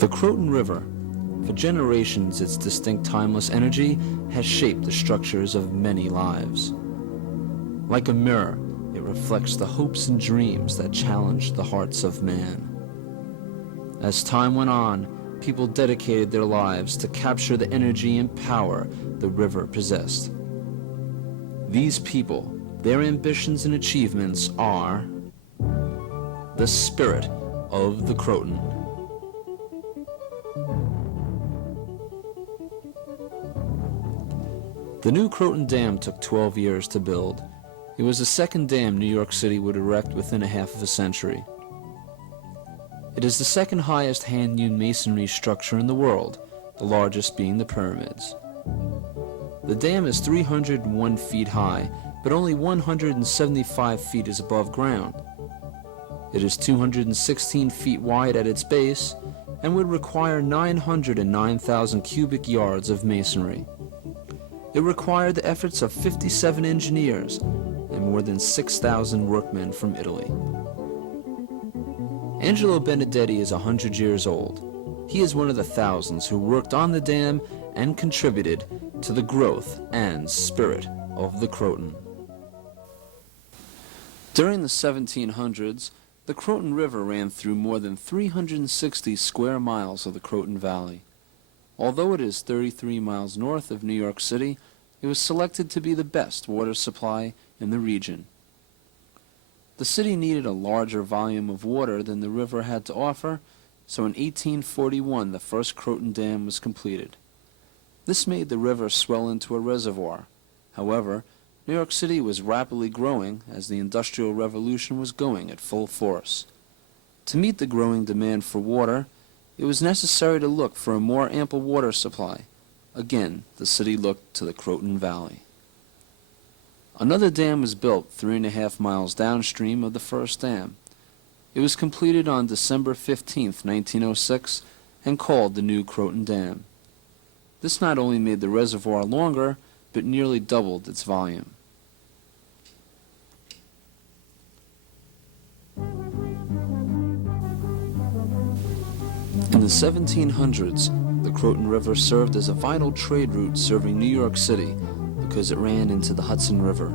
The Croton River, for generations its distinct timeless energy has shaped the structures of many lives. Like a mirror, it reflects the hopes and dreams that challenged the hearts of man. As time went on, people dedicated their lives to capture the energy and power the river possessed. These people, their ambitions and achievements are the spirit of the Croton. The new Croton Dam took 12 years to build. It was the second dam New York City would erect within a half of a century. It is the second highest hand-hewn masonry structure in the world, the largest being the pyramids. The dam is 301 feet high, but only 175 feet is above ground. It is 216 feet wide at its base and would require 909,000 cubic yards of masonry. It required the efforts of 57 engineers and more than 6,000 workmen from Italy. Angelo Benedetti is 100 years old. He is one of the thousands who worked on the dam and contributed to the growth and spirit of the Croton. During the 1700s, the Croton River ran through more than 360 square miles of the Croton Valley. Although it is 33 miles north of New York City, it was selected to be the best water supply in the region. The city needed a larger volume of water than the river had to offer, so in 1841 the first Croton Dam was completed. This made the river swell into a reservoir. However, New York City was rapidly growing as the Industrial Revolution was going at full force. To meet the growing demand for water, it was necessary to look for a more ample water supply. Again, the city looked to the Croton Valley. Another dam was built 3.5 miles downstream of the first dam. It was completed on December 15, 1906, and called the New Croton Dam. This not only made the reservoir longer, but nearly doubled its volume. In the 1700s, the Croton River served as a vital trade route serving New York City because it ran into the Hudson River.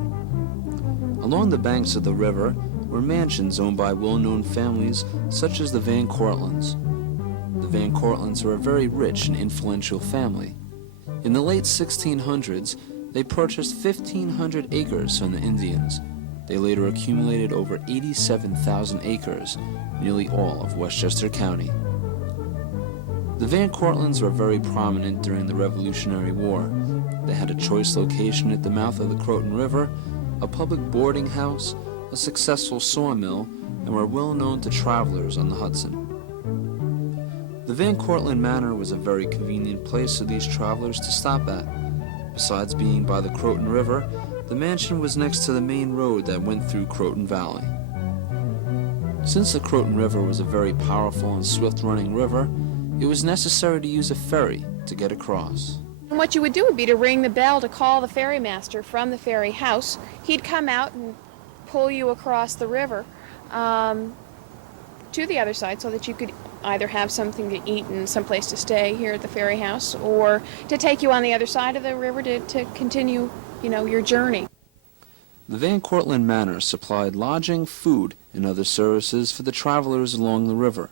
Along the banks of the river were mansions owned by well-known families such as the Van Cortlandts. The Van Cortlandts were a very rich and influential family. In the late 1600s, they purchased 1,500 acres from the Indians. They later accumulated over 87,000 acres, nearly all of Westchester County. The Van Cortlandts were very prominent during the Revolutionary War. They had a choice location at the mouth of the Croton River, a public boarding house, a successful sawmill, and were well known to travelers on the Hudson. The Van Cortland Manor was a very convenient place for these travelers to stop at. Besides being by the Croton River, the mansion was next to the main road that went through Croton Valley. Since the Croton River was a very powerful and swift-running river, it was necessary to use a ferry to get across. And what you would do would be to ring the bell to call the ferrymaster from the ferry house. He'd come out and pull you across the river to the other side so that you could either have something to eat and someplace to stay here at the ferry house, or to take you on the other side of the river to continue, your journey. The Van Cortland Manor supplied lodging, food, and other services for the travelers along the river.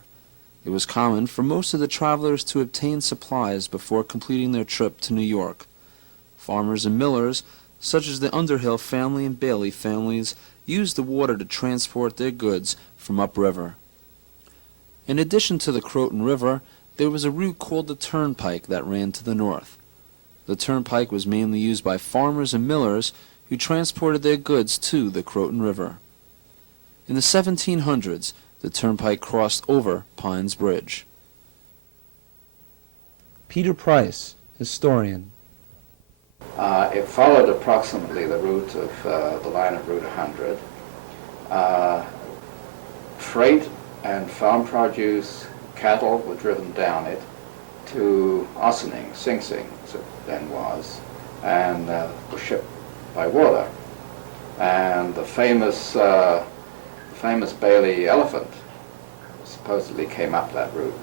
It was common for most of the travelers to obtain supplies before completing their trip to New York. Farmers and millers, such as the Underhill family and Bailey families, used the water to transport their goods from upriver. In addition to the Croton River, there was a route called the Turnpike that ran to the north. The turnpike was mainly used by farmers and millers who transported their goods to the Croton River. In the 1700s, the turnpike crossed over Pines Bridge. Peter Price, historian. It followed approximately the route of the line of Route 100. Freight and farm produce, cattle were driven down it to Ossining, Sing Sing, as it then was, and were shipped by water. And the famous Bailey elephant supposedly came up that route.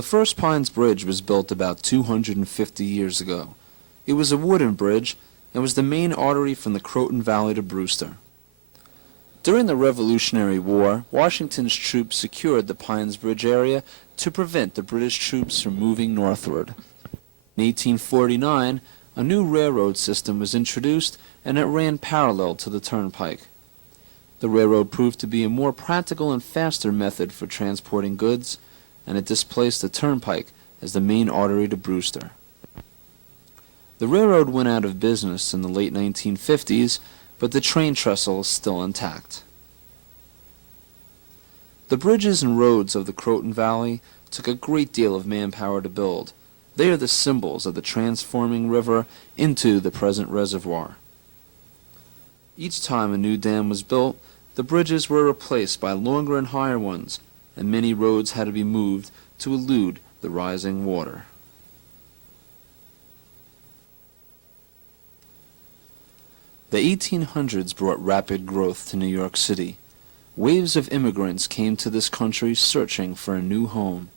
The first Pines Bridge was built about 250 years ago. It was a wooden bridge and was the main artery from the Croton Valley to Brewster. During the Revolutionary War, Washington's troops secured the Pines Bridge area to prevent the British troops from moving northward. In 1849, a new railroad system was introduced and it ran parallel to the turnpike. The railroad proved to be a more practical and faster method for transporting goods, and it displaced the turnpike as the main artery to Brewster. The railroad went out of business in the late 1950s, but the train trestle is still intact. The bridges and roads of the Croton Valley took a great deal of manpower to build. They are the symbols of the transforming river into the present reservoir. Each time a new dam was built, the bridges were replaced by longer and higher ones, and many roads had to be moved to elude the rising water. The 1800s brought rapid growth to New York City. Waves of immigrants came to this country searching for a new home.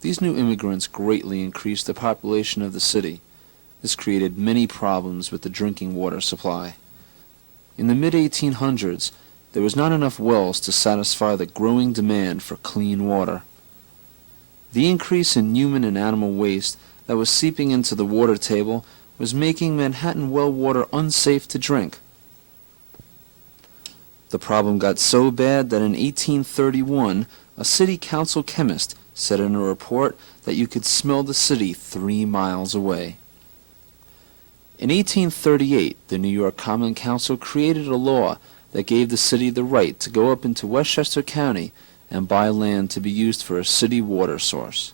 These new immigrants greatly increased the population of the city. This created many problems with the drinking water supply. In the mid-1800s, there was not enough wells to satisfy the growing demand for clean water. The increase in human and animal waste that was seeping into the water table was making Manhattan well water unsafe to drink. The problem got so bad that in 1831, a city council chemist said in a report that you could smell the city 3 miles away. In 1838, the New York Common Council created a law that gave the city the right to go up into Westchester County and buy land to be used for a city water source.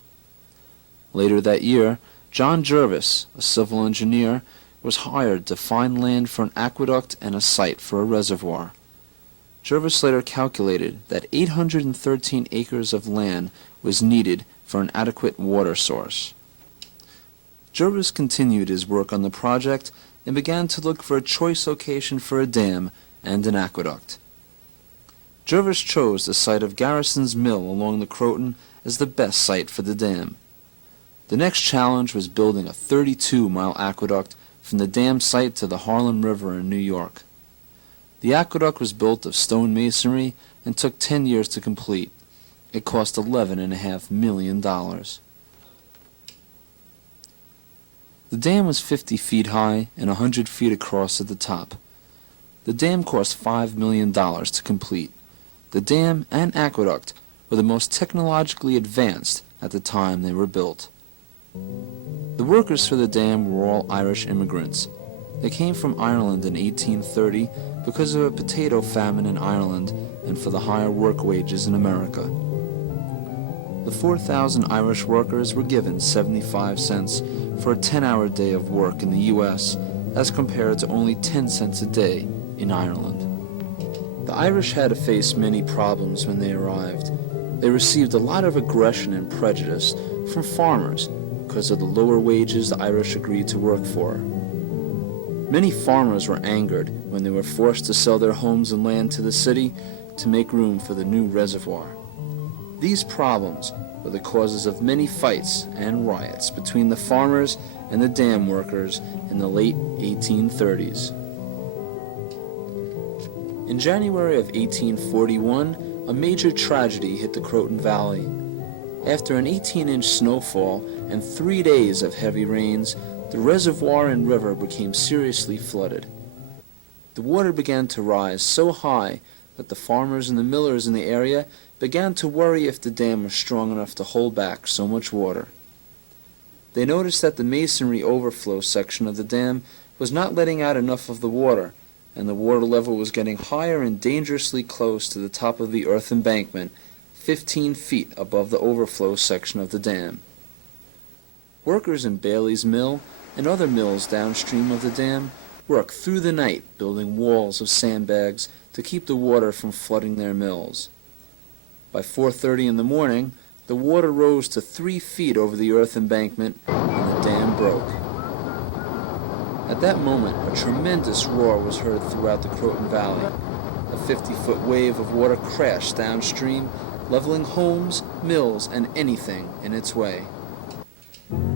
Later that year, John Jervis, a civil engineer, was hired to find land for an aqueduct and a site for a reservoir. Jervis later calculated that 813 acres of land was needed for an adequate water source. Jervis continued his work on the project and began to look for a choice location for a dam and an aqueduct. Jervis chose the site of Garrison's Mill along the Croton as the best site for the dam. The next challenge was building a 32-mile aqueduct from the dam site to the Harlem River in New York. The aqueduct was built of stone masonry and took 10 years to complete. It cost $11.5 million. The dam was 50 feet high and 100 feet across at the top. The dam cost $5 million to complete. The dam and aqueduct were the most technologically advanced at the time they were built. The workers for the dam were all Irish immigrants. They came from Ireland in 1830 because of a potato famine in Ireland and for the higher work wages in America. The 4,000 Irish workers were given 75 cents for a 10-hour day of work in the U.S. as compared to only 10 cents a day in Ireland. The Irish had to face many problems when they arrived. They received a lot of aggression and prejudice from farmers because of the lower wages the Irish agreed to work for. Many farmers were angered when they were forced to sell their homes and land to the city to make room for the new reservoir. These problems were the causes of many fights and riots between the farmers and the dam workers in the late 1830s. In January of 1841, a major tragedy hit the Croton Valley. After an 18-inch snowfall and 3 days of heavy rains, the reservoir and river became seriously flooded. The water began to rise so high that the farmers and the millers in the area began to worry if the dam was strong enough to hold back so much water. They noticed that the masonry overflow section of the dam was not letting out enough of the water, and the water level was getting higher and dangerously close to the top of the earth embankment, 15 feet above the overflow section of the dam. Workers in Bailey's Mill and other mills downstream of the dam worked through the night building walls of sandbags to keep the water from flooding their mills. By 4:30 in the morning, the water rose to 3 feet over the earth embankment and the dam broke. At that moment, a tremendous roar was heard throughout the Croton Valley. A 50-foot wave of water crashed downstream leveling homes, mills, and anything in its way.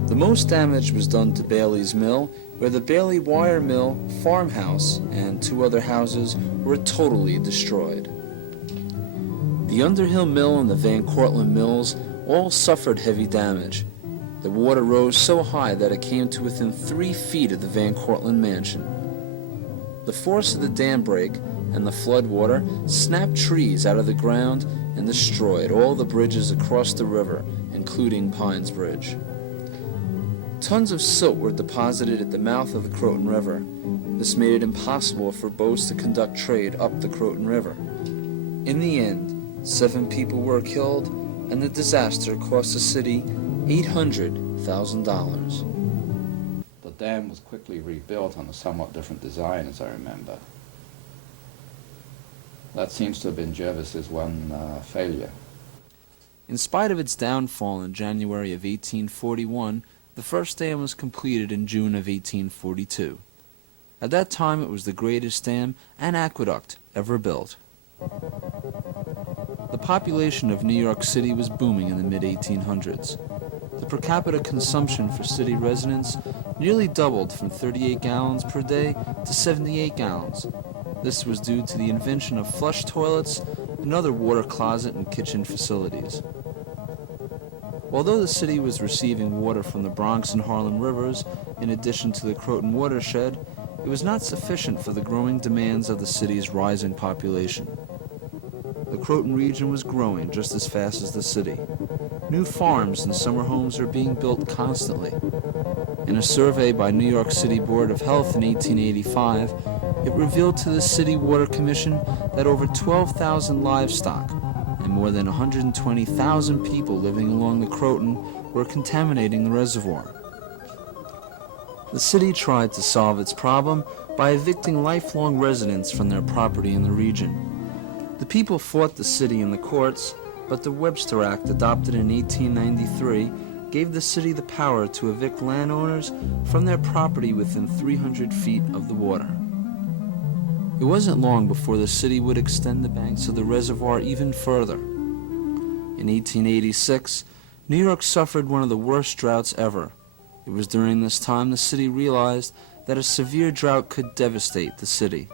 The most damage was done to Bailey's Mill, where the Bailey Wire Mill, farmhouse, and 2 other houses were totally destroyed. The Underhill Mill and the Van Cortlandt Mills all suffered heavy damage. The water rose so high that it came to within 3 feet of the Van Cortlandt mansion. The force of the dam break and the flood water snapped trees out of the ground and destroyed all the bridges across the river, including Pines Bridge. Tons of silt were deposited at the mouth of the Croton River. This made it impossible for boats to conduct trade up the Croton River. In the end, 7 people were killed, and the disaster cost the city $800,000. The dam was quickly rebuilt on a somewhat different design, as I remember. That seems to have been Jervis's one failure. In spite of its downfall in January of 1841, the first dam was completed in June of 1842. At that time, it was the greatest dam and aqueduct ever built. The population of New York City was booming in the mid-1800s. The per capita consumption for city residents nearly doubled from 38 gallons per day to 78 gallons. This was due to the invention of flush toilets and other water closet and kitchen facilities. Although the city was receiving water from the Bronx and Harlem rivers, in addition to the Croton watershed, it was not sufficient for the growing demands of the city's rising population. The Croton region was growing just as fast as the city. New farms and summer homes are being built constantly. In a survey by New York City Board of Health in 1885, it revealed to the City Water Commission that over 12,000 livestock and more than 120,000 people living along the Croton were contaminating the reservoir. The city tried to solve its problem by evicting lifelong residents from their property in the region. The people fought the city in the courts, but the Webster Act, adopted in 1893, gave the city the power to evict landowners from their property within 300 feet of the water. It wasn't long before the city would extend the banks of the reservoir even further. In 1886, New York suffered one of the worst droughts ever. It was during this time the city realized that a severe drought could devastate the city.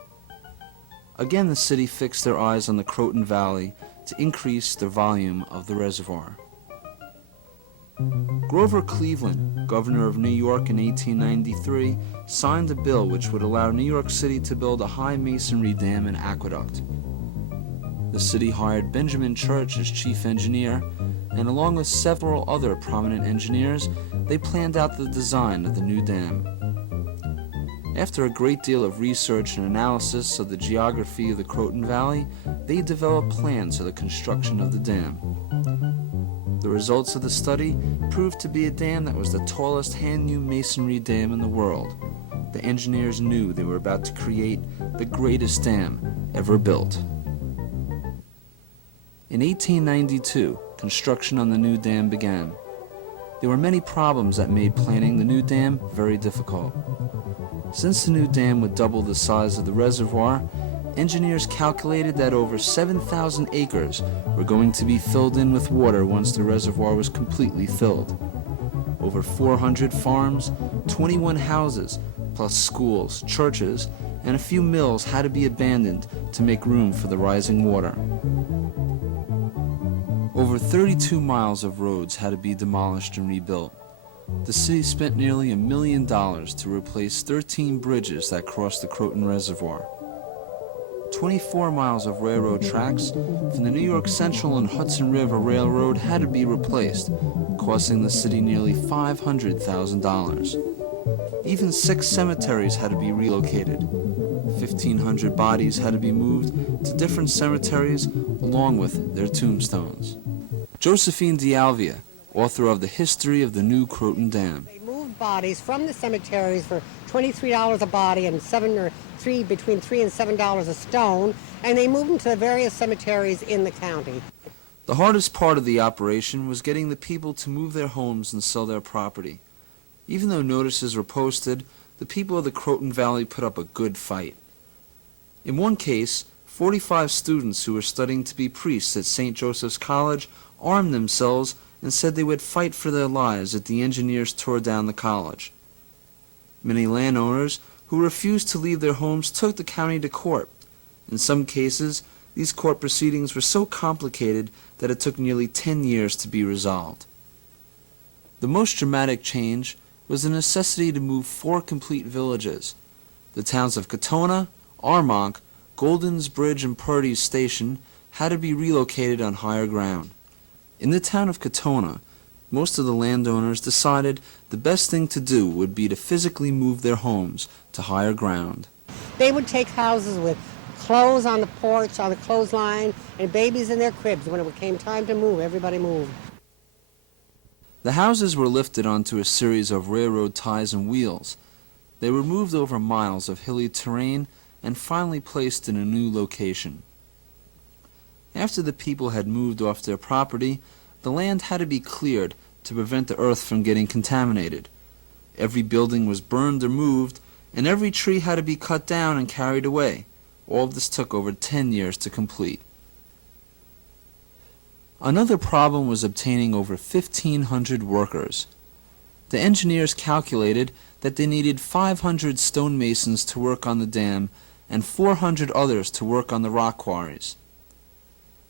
Again, the city fixed their eyes on the Croton Valley to increase the volume of the reservoir. Grover Cleveland, governor of New York in 1893, signed a bill which would allow New York City to build a high masonry dam and aqueduct. The city hired Benjamin Church as chief engineer, and along with several other prominent engineers, they planned out the design of the new dam. After a great deal of research and analysis of the geography of the Croton Valley, they developed plans for the construction of the dam. The results of the study proved to be a dam that was the tallest hand-hewn masonry dam in the world. The engineers knew they were about to create the greatest dam ever built. In 1892, construction on the new dam began. There were many problems that made planning the new dam very difficult. Since the new dam would double the size of the reservoir, engineers calculated that over 7,000 acres were going to be filled in with water once the reservoir was completely filled. Over 400 farms, 21 houses, plus schools, churches, and a few mills had to be abandoned to make room for the rising water. Over 32 miles of roads had to be demolished and rebuilt. The city spent nearly $1 million to replace 13 bridges that crossed the Croton Reservoir. 24 miles of railroad tracks from the New York Central and Hudson River Railroad had to be replaced, costing the city nearly $500,000. Even 6 cemeteries had to be relocated. 1,500 bodies had to be moved to different cemeteries along with their tombstones. Josephine D'Alvia, author of The History of the New Croton Dam. They moved bodies from the cemeteries for $23 a body and between $3 and $7 a stone, and they moved them to the various cemeteries in the county. The hardest part of the operation was getting the people to move their homes and sell their property. Even though notices were posted, the people of the Croton Valley put up a good fight. In one case, 45 students who were studying to be priests at St. Joseph's College armed themselves and said they would fight for their lives if the engineers tore down the college. Many landowners who refused to leave their homes took the county to court. In some cases, these court proceedings were so complicated that it took nearly 10 years to be resolved. The most dramatic change was the necessity to move 4 complete villages. The towns of Croton, Armonk, Golden's Bridge, and Purdy's Station had to be relocated on higher ground. In the town of Croton, most of the landowners decided the best thing to do would be to physically move their homes to higher ground. They would take houses with clothes on the porch, on the clothesline, and babies in their cribs. When it came time to move, everybody moved. The houses were lifted onto a series of railroad ties and wheels. They were moved over miles of hilly terrain and finally placed in a new location. After the people had moved off their property, the land had to be cleared to prevent the earth from getting contaminated. Every building was burned or moved, and every tree had to be cut down and carried away. All of this took over 10 years to complete. Another problem was obtaining over 1,500 workers. The engineers calculated that they needed 500 stonemasons to work on the dam and 400 others to work on the rock quarries.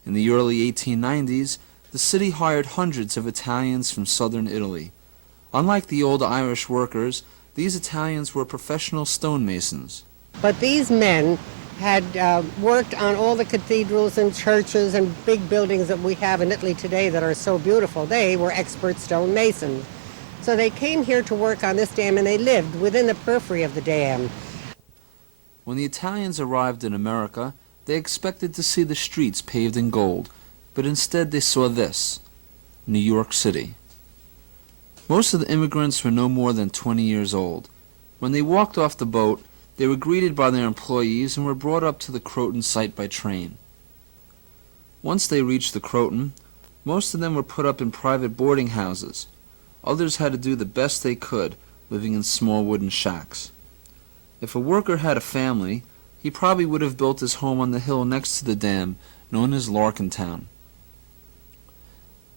In the early 1890s, the city hired hundreds of Italians from southern Italy. Unlike the old Irish workers, these Italians were professional stonemasons. But these men had worked on all the cathedrals and churches and big buildings that we have in Italy today that are so beautiful. They were expert stonemasons. So they came here to work on this dam, and they lived within the periphery of the dam. When the Italians arrived in America, they expected to see the streets paved in gold, but instead they saw this: New York City. Most of the immigrants were no more than 20 years old. When they walked off the boat, they were greeted by their employees and were brought up to the Croton site by train. Once they reached the Croton, most of them were put up in private boarding houses. Others had to do the best they could, living in small wooden shacks. If a worker had a family, he probably would have built his home on the hill next to the dam, known as Larkintown.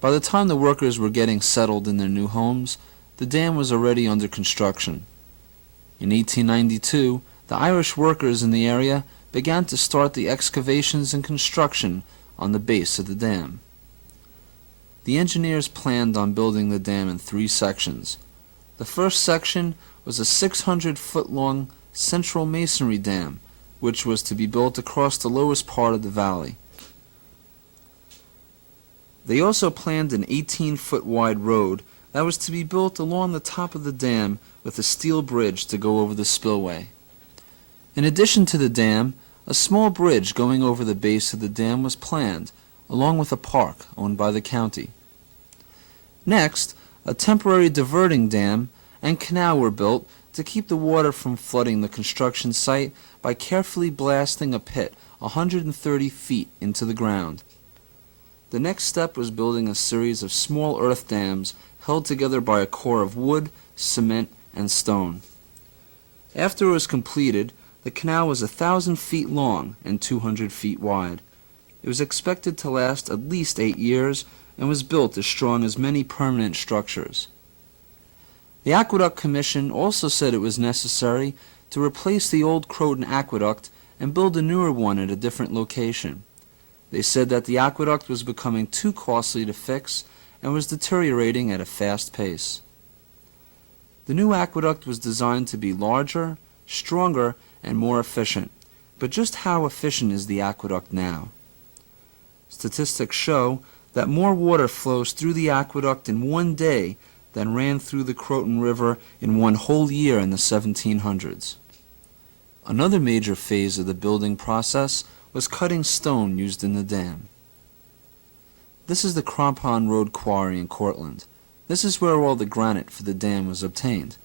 By the time the workers were getting settled in their new homes, the dam was already under construction. In 1892, the Irish workers in the area began to start the excavations and construction on the base of the dam. The engineers planned on building the dam in 3 sections. The first section was a 600-foot-long central masonry dam, which was to be built across the lowest part of the valley. They also planned an 18-foot-wide road that was to be built along the top of the dam with a steel bridge to go over the spillway. In addition to the dam, a small bridge going over the base of the dam was planned, along with a park owned by the county. Next, a temporary diverting dam and canal were built to keep the water from flooding the construction site by carefully blasting a pit 130 feet into the ground. The next step was building a series of small earth dams held together by a core of wood, cement, and stone. After it was completed, the canal was 1,000 feet long and 200 feet wide. It was expected to last at least 8 years and was built as strong as many permanent structures. The Aqueduct Commission also said it was necessary to replace the old Croton Aqueduct and build a newer one at a different location. They said that the aqueduct was becoming too costly to fix and was deteriorating at a fast pace. The new aqueduct was designed to be larger, stronger, and more efficient. But just how efficient is the aqueduct now? Statistics show that more water flows through the aqueduct in one day than ran through the Croton River in one whole year in the 1700s. Another major phase of the building process was cutting stone used in the dam. This is the Croton Road Quarry in Cortland. This is where all the granite for the dam was obtained.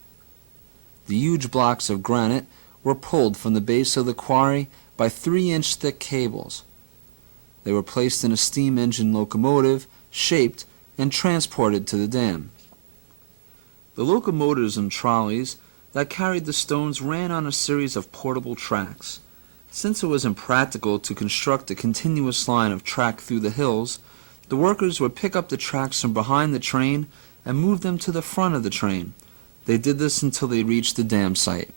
The huge blocks of granite were pulled from the base of the quarry by 3-inch thick cables. They were placed in a steam engine locomotive, shaped, and transported to the dam. The locomotives and trolleys that carried the stones ran on a series of portable tracks. Since it was impractical to construct a continuous line of track through the hills, the workers would pick up the tracks from behind the train and move them to the front of the train. They did this until they reached the dam site.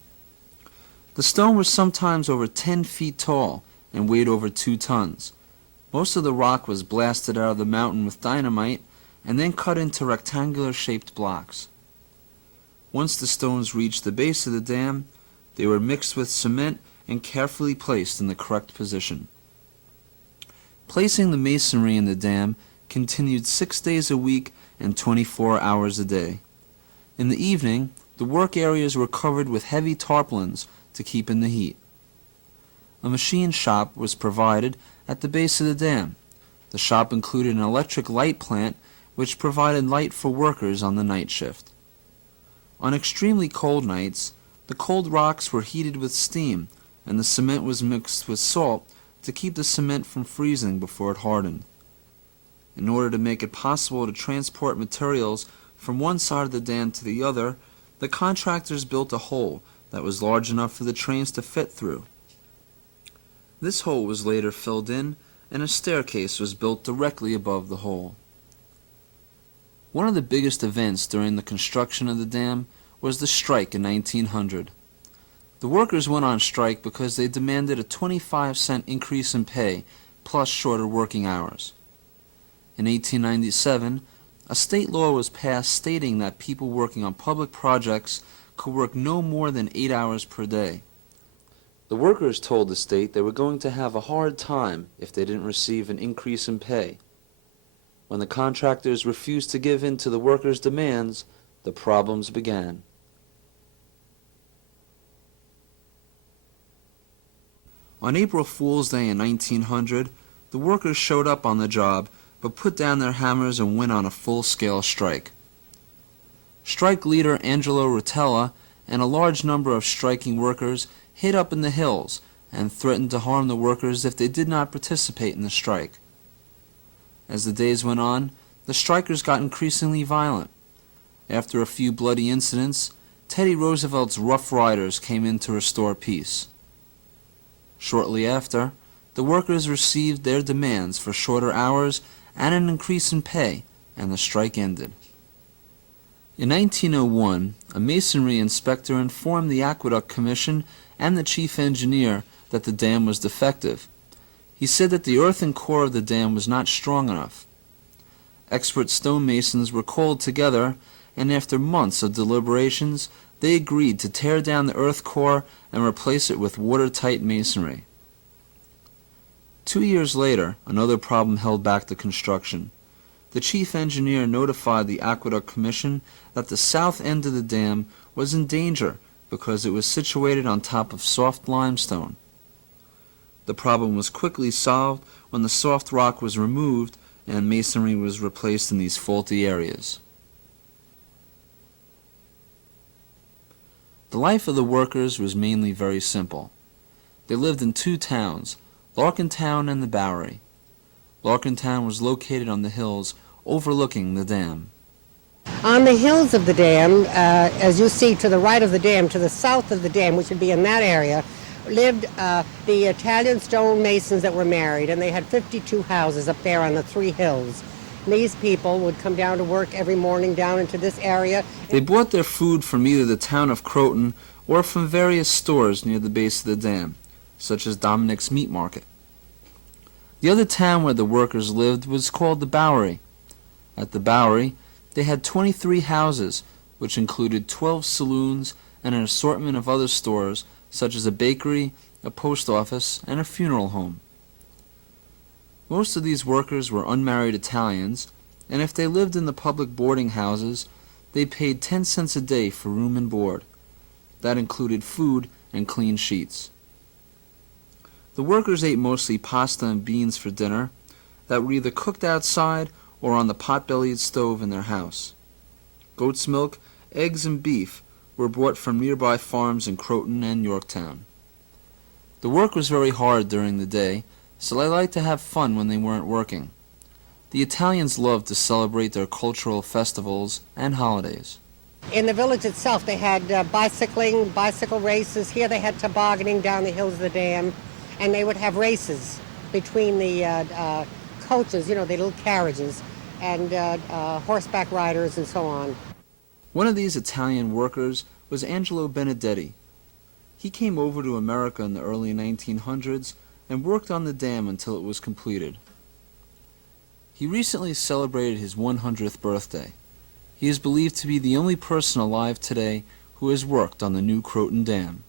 The stone was sometimes over 10 feet tall and weighed over 2 tons. Most of the rock was blasted out of the mountain with dynamite and then cut into rectangular-shaped blocks. Once the stones reached the base of the dam, they were mixed with cement and carefully placed in the correct position. Placing the masonry in the dam continued 6 days a week and 24 hours a day. In the evening, the work areas were covered with heavy tarpaulins to keep in the heat. A machine shop was provided at the base of the dam. The shop included an electric light plant which provided light for workers on the night shift. On extremely cold nights, the cold rocks were heated with steam and the cement was mixed with salt to keep the cement from freezing before it hardened. In order to make it possible to transport materials from one side of the dam to the other, the contractors built a hole that was large enough for the trains to fit through. This hole was later filled in, and a staircase was built directly above the hole. One of the biggest events during the construction of the dam was the strike in 1900. The workers went on strike because they demanded a 25-cent increase in pay, plus shorter working hours. In 1897, a state law was passed stating that people working on public projects could work no more than 8 hours per day. The workers told the state they were going to have a hard time if they didn't receive an increase in pay. When the contractors refused to give in to the workers' demands, the problems began. On April Fool's Day in 1900, the workers showed up on the job but put down their hammers and went on a full-scale strike. Strike leader Angelo Rotella and a large number of striking workers hid up in the hills and threatened to harm the workers if they did not participate in the strike. As the days went on, the strikers got increasingly violent. After a few bloody incidents, Teddy Roosevelt's Rough Riders came in to restore peace. Shortly after, the workers received their demands for shorter hours and an increase in pay, and the strike ended. In 1901, a masonry inspector informed the Aqueduct Commission and the chief engineer that the dam was defective. He said that the earthen core of the dam was not strong enough. Expert stonemasons were called together, and after months of deliberations, they agreed to tear down the earth core and replace it with watertight masonry. 2 years later, another problem held back the construction. The chief engineer notified the Aqueduct Commission that the south end of the dam was in danger because it was situated on top of soft limestone. The problem was quickly solved when the soft rock was removed and masonry was replaced in these faulty areas. The life of the workers was mainly very simple. They lived in 2 towns, Larkintown and the Bowery. Larkintown was located on the hills overlooking the dam. On the hills of the dam, as you see to the right of the dam, to the south of the dam, which would be in that area, lived the Italian stonemasons that were married, and they had 52 houses up there on the 3 hills. And these people would come down to work every morning down into this area. They bought their food from either the town of Croton or from various stores near the base of the dam, such as Dominic's Meat Market. The other town where the workers lived was called the Bowery. At the Bowery, they had 23 houses, which included 12 saloons and an assortment of other stores, such as a bakery, a post office, and a funeral home. Most of these workers were unmarried Italians, and if they lived in the public boarding houses, they paid 10 cents a day for room and board. That included food and clean sheets. The workers ate mostly pasta and beans for dinner that were either cooked outside or on the pot-bellied stove in their house. Goat's milk, eggs, and beef were brought from nearby farms in Croton and Yorktown. The work was very hard during the day, so they liked to have fun when they weren't working. The Italians loved to celebrate their cultural festivals and holidays. In the village itself, they had bicycle races. Here they had tobogganing down the hills of the dam. and they would have races between the coaches, the little carriages, and horseback riders and so on. One of these Italian workers was Angelo Benedetti. He came over to America in the early 1900s and worked on the dam until it was completed. He recently celebrated his 100th birthday. He is believed to be the only person alive today who has worked on the new Croton Dam.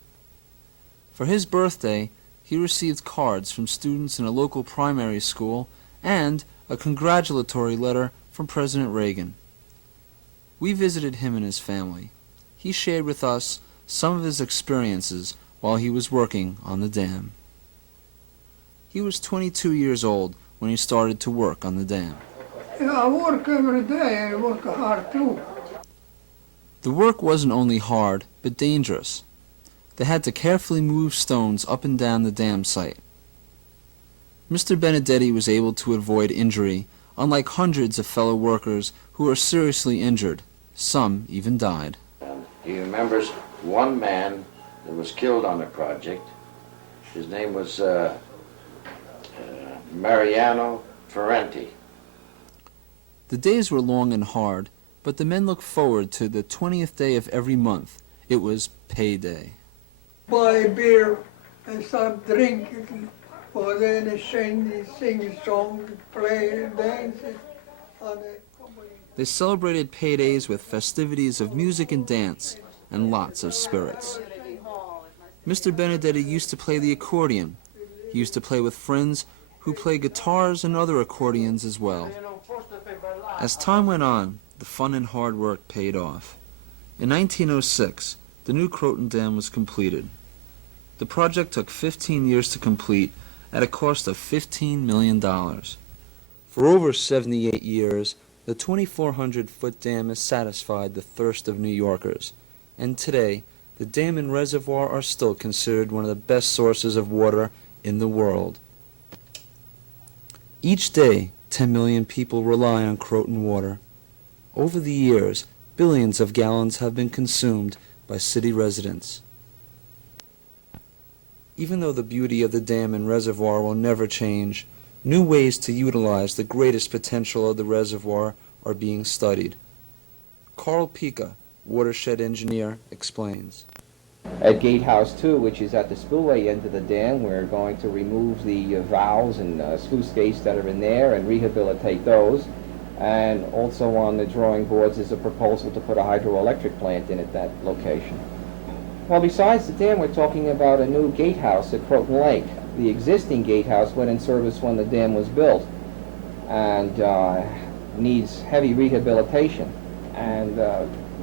For his birthday, he received cards from students in a local primary school and a congratulatory letter from President Reagan. We visited him and his family. He shared with us some of his experiences while he was working on the dam. He was 22 years old when he started to work on the dam. Yeah, I work every day. I work hard too. The work wasn't only hard, but dangerous. They had to carefully move stones up and down the dam site. Mr. Benedetti was able to avoid injury, unlike hundreds of fellow workers who were seriously injured. Some even died. He remembers one man that was killed on the project. His name was Mariano Ferrenti. The days were long and hard, but the men looked forward to the 20th day of every month. It was payday. Buy beer and start drinking. Or then sing songs, play, dance. They celebrated paydays with festivities of music and dance, and lots of spirits. Mr. Benedetti used to play the accordion. He used to play with friends who played guitars and other accordions as well. As time went on, the fun and hard work paid off. In 1906, the new Croton Dam was completed. The project took 15 years to complete at a cost of $15 million. For over 78 years, the 2,400-foot dam has satisfied the thirst of New Yorkers, and today, the dam and reservoir are still considered one of the best sources of water in the world. Each day, 10 million people rely on Croton water. Over the years, billions of gallons have been consumed by city residents. Even though the beauty of the dam and reservoir will never change, new ways to utilize the greatest potential of the reservoir are being studied. Carl Pica, watershed engineer, explains. At Gatehouse 2, which is at the spillway end of the dam, we're going to remove the valves and sluice gates that are in there and rehabilitate those. And also on the drawing boards is a proposal to put a hydroelectric plant in at that location. Well, besides the dam, we're talking about a new gatehouse at Croton Lake. The existing gatehouse went in service when the dam was built and needs heavy rehabilitation. And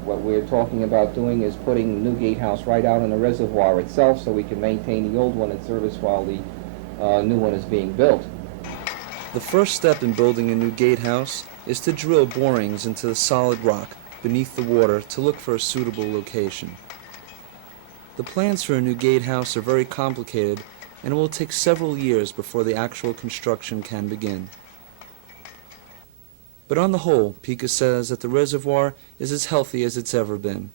what we're talking about doing is putting the new gatehouse right out in the reservoir itself so we can maintain the old one in service while the new one is being built. The first step in building a new gatehouse is to drill borings into the solid rock beneath the water to look for a suitable location. The plans for a new gatehouse are very complicated, and it will take several years before the actual construction can begin. But on the whole, Pica says that the reservoir is as healthy as it's ever been.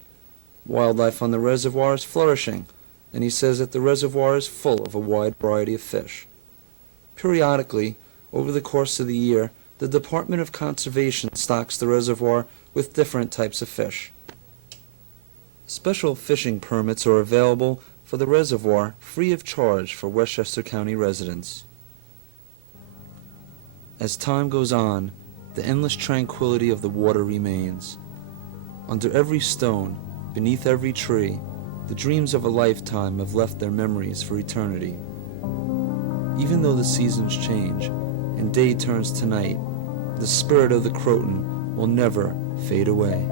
Wildlife on the reservoir is flourishing, and he says that the reservoir is full of a wide variety of fish. Periodically, over the course of the year, the Department of Conservation stocks the reservoir with different types of fish. Special fishing permits are available for the reservoir free of charge for Westchester County residents. As time goes on, the endless tranquility of the water remains. Under every stone, beneath every tree, the dreams of a lifetime have left their memories for eternity. Even though the seasons change and day turns to night, the spirit of the Croton will never fade away.